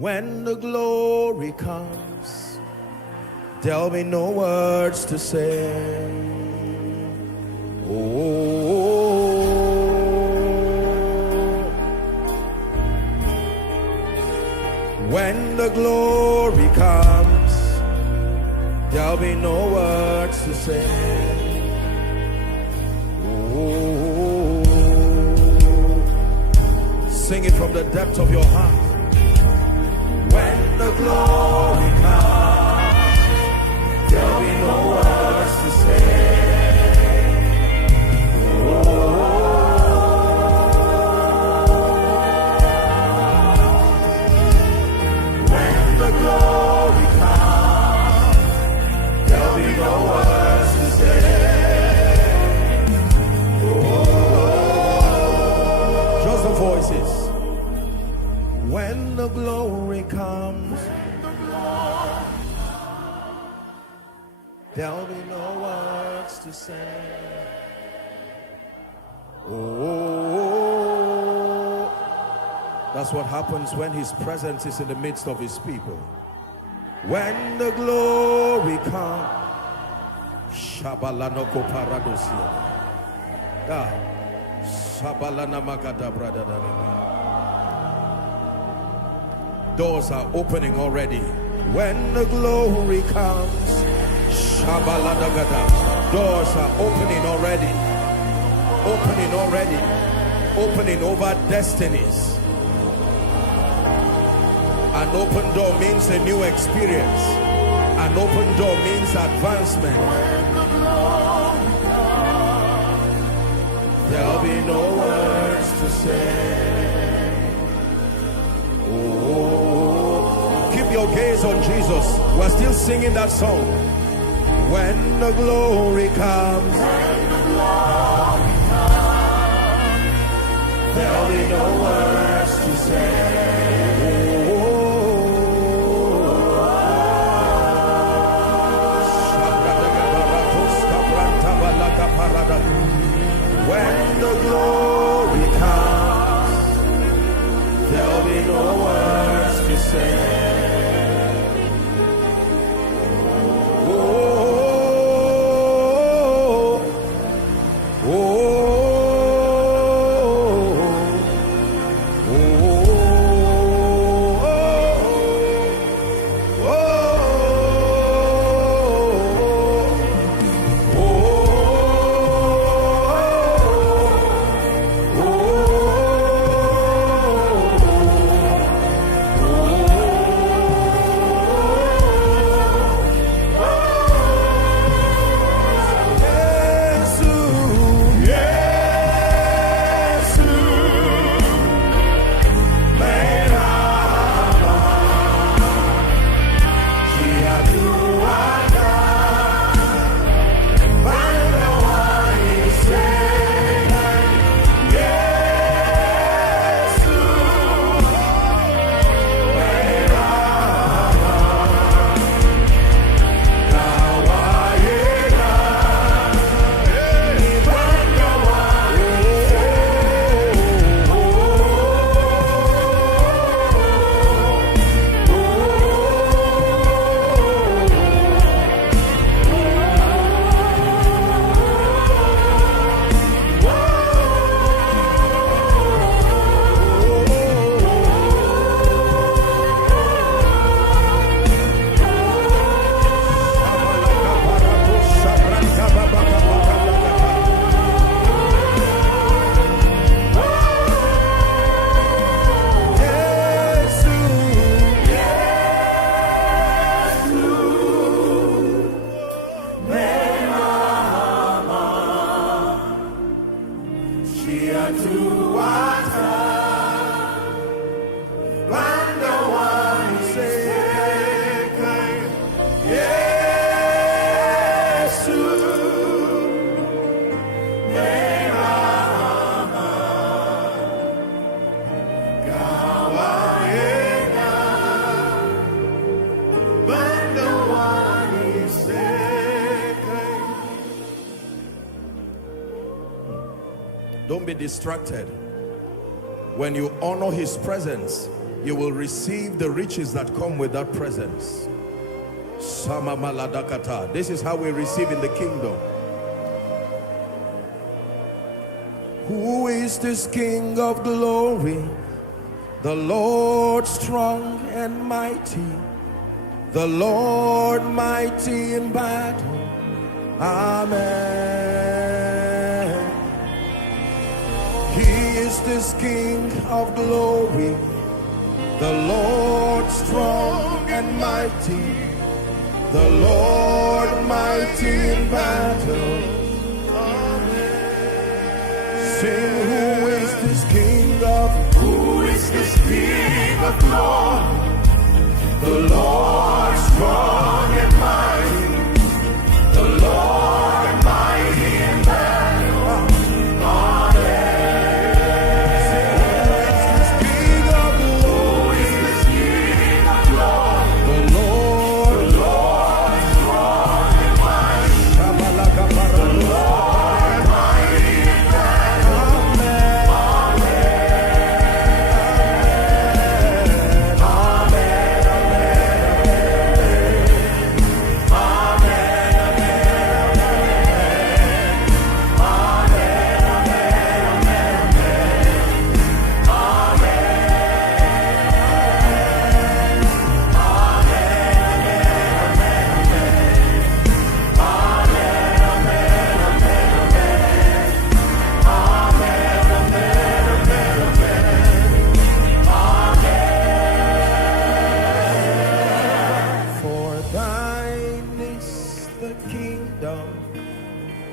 When the glory comes, there'll be no words to say. When the glory comes, there'll be no words to say. Sing it from the depth of your heart. When the glory comes, there'll be no words to say. When the glory comes, there'll be no words to say. Just the voices. When the glory comes, there'll be no words to say. Oh, that's what happens when his presence is in the midst of his people. When the glory comes, Shabalanoko Paradosia. Shabalana Magada Brada. Doors are opening already. When the glory comes, doors are opening already. Opening already. Opening over destinies. An open door means a new experience. An open door means advancement. There'll be no words to say. Keep your gaze on Jesus. We're still singing that song. When the glory comes, there'll be no words to say. When the glory comes, there'll be no words to say. Don't be distracted. When you honor his presence, you will receive the riches that come with that presence. This is how we receive in the kingdom. Who is this King of glory? The Lord strong and mighty, the Lord mighty in battle. Amen. He is this King of glory, the Lord strong and mighty, the Lord mighty in battle. Sing, who is this King of? Who is this King of glory? The Lord strong and mighty, the Lord mighty in battle. Amen. Sing, who is this King of glory? Who is this King of glory? The Lord strong and mighty, the Lord.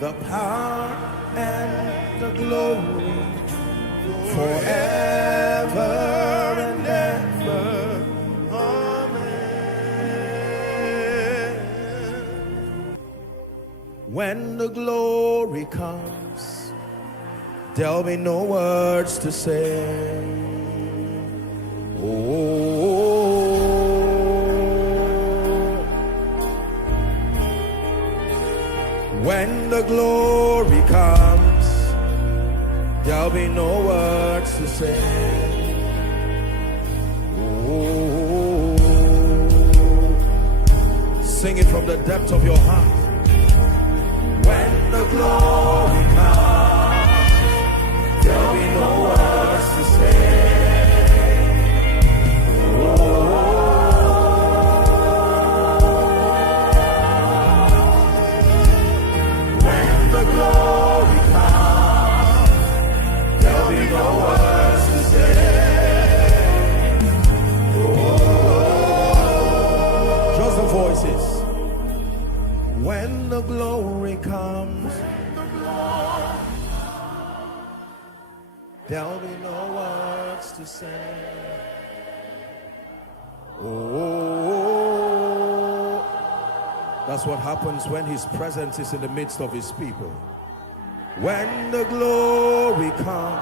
The power and the glory forever and ever. Amen. When the glory comes, there'll be no words to say. Oh, when the glory comes, there'll be no words to say. Oh, sing it from the depth of your heart. When the glory comes, there'll be no words to say. When the glory comes, there'll be no words to say. Oh, that's what happens when his presence is in the midst of his people. When the glory comes,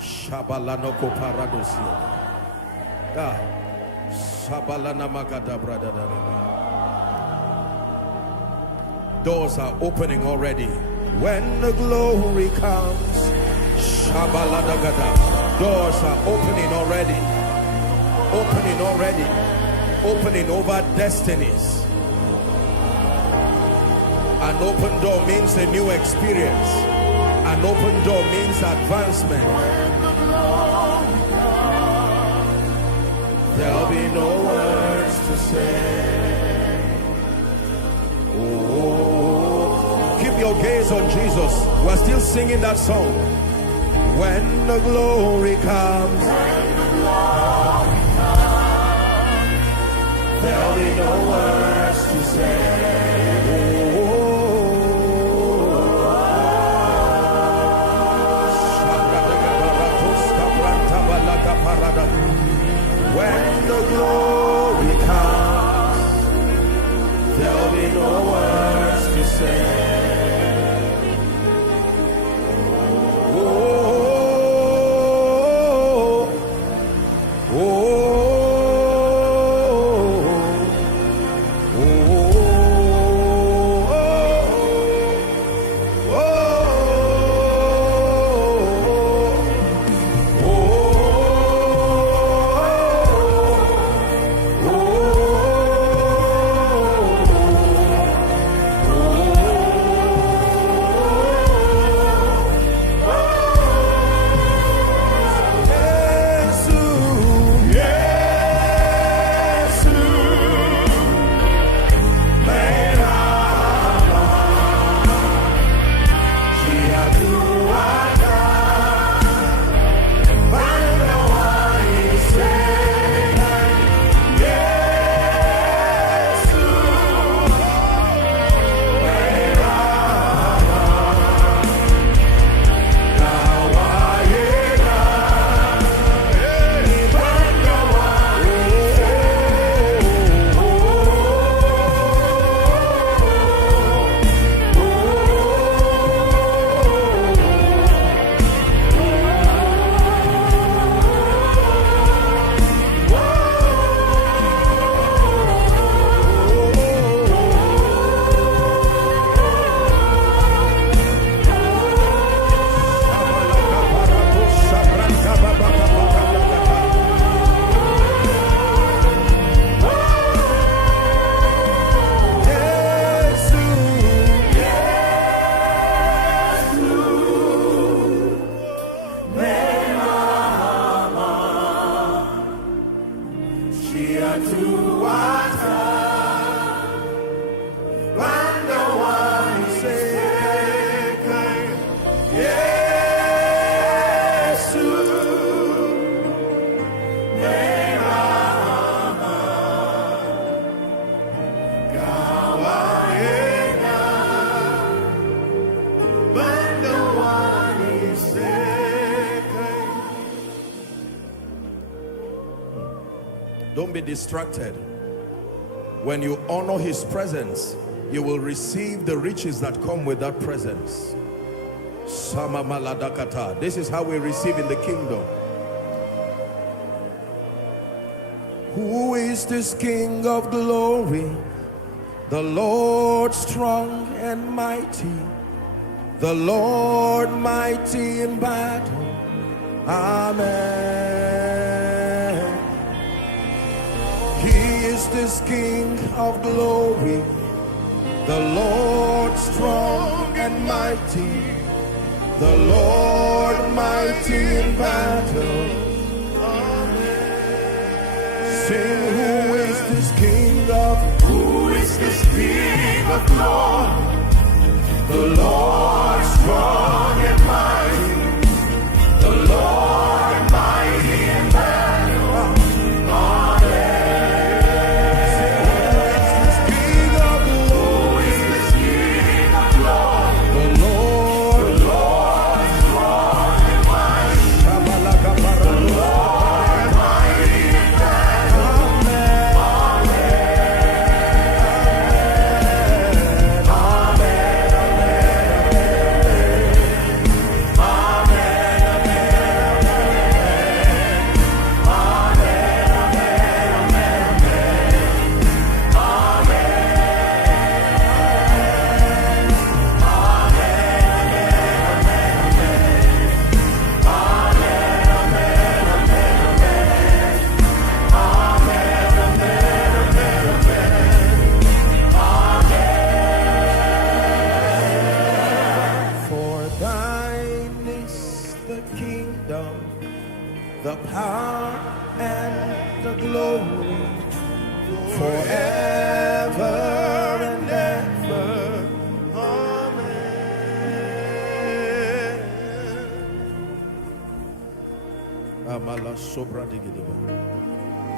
Shabalanoko Paradosia. Shabalana Magada Brada. Doors are opening already. When the glory comes, Shabaladagada. Doors are opening already. Opening already. Opening over destinies. An open door means a new experience. An open door means advancement. There'll be no words to say. Oh, keep your gaze on Jesus. We're still singing that song. When the glory comes, there'll be no words to say. When the glory comes, there'll be no words to say. Oh, oh, oh, oh, oh, oh. when the one is taken. Don't be distracted. When you honor his presence, you will receive the riches that come with that presence. This is how we receive in the kingdom. Who is this King of glory? The Lord strong and mighty, the Lord mighty in battle. Amen. He is this King of glory, the Lord strong and mighty, the Lord mighty in battle. Amen. Sing, who is this King of? Who is this King of glory? The Lord strong and mighty, the Lord mighty in battle. Amen. Sing, who is this King of glory? Who is this King of glory? The Lord strong and mighty, the Lord mighty in battle. Amen. The power and the glory forever and ever. Amen.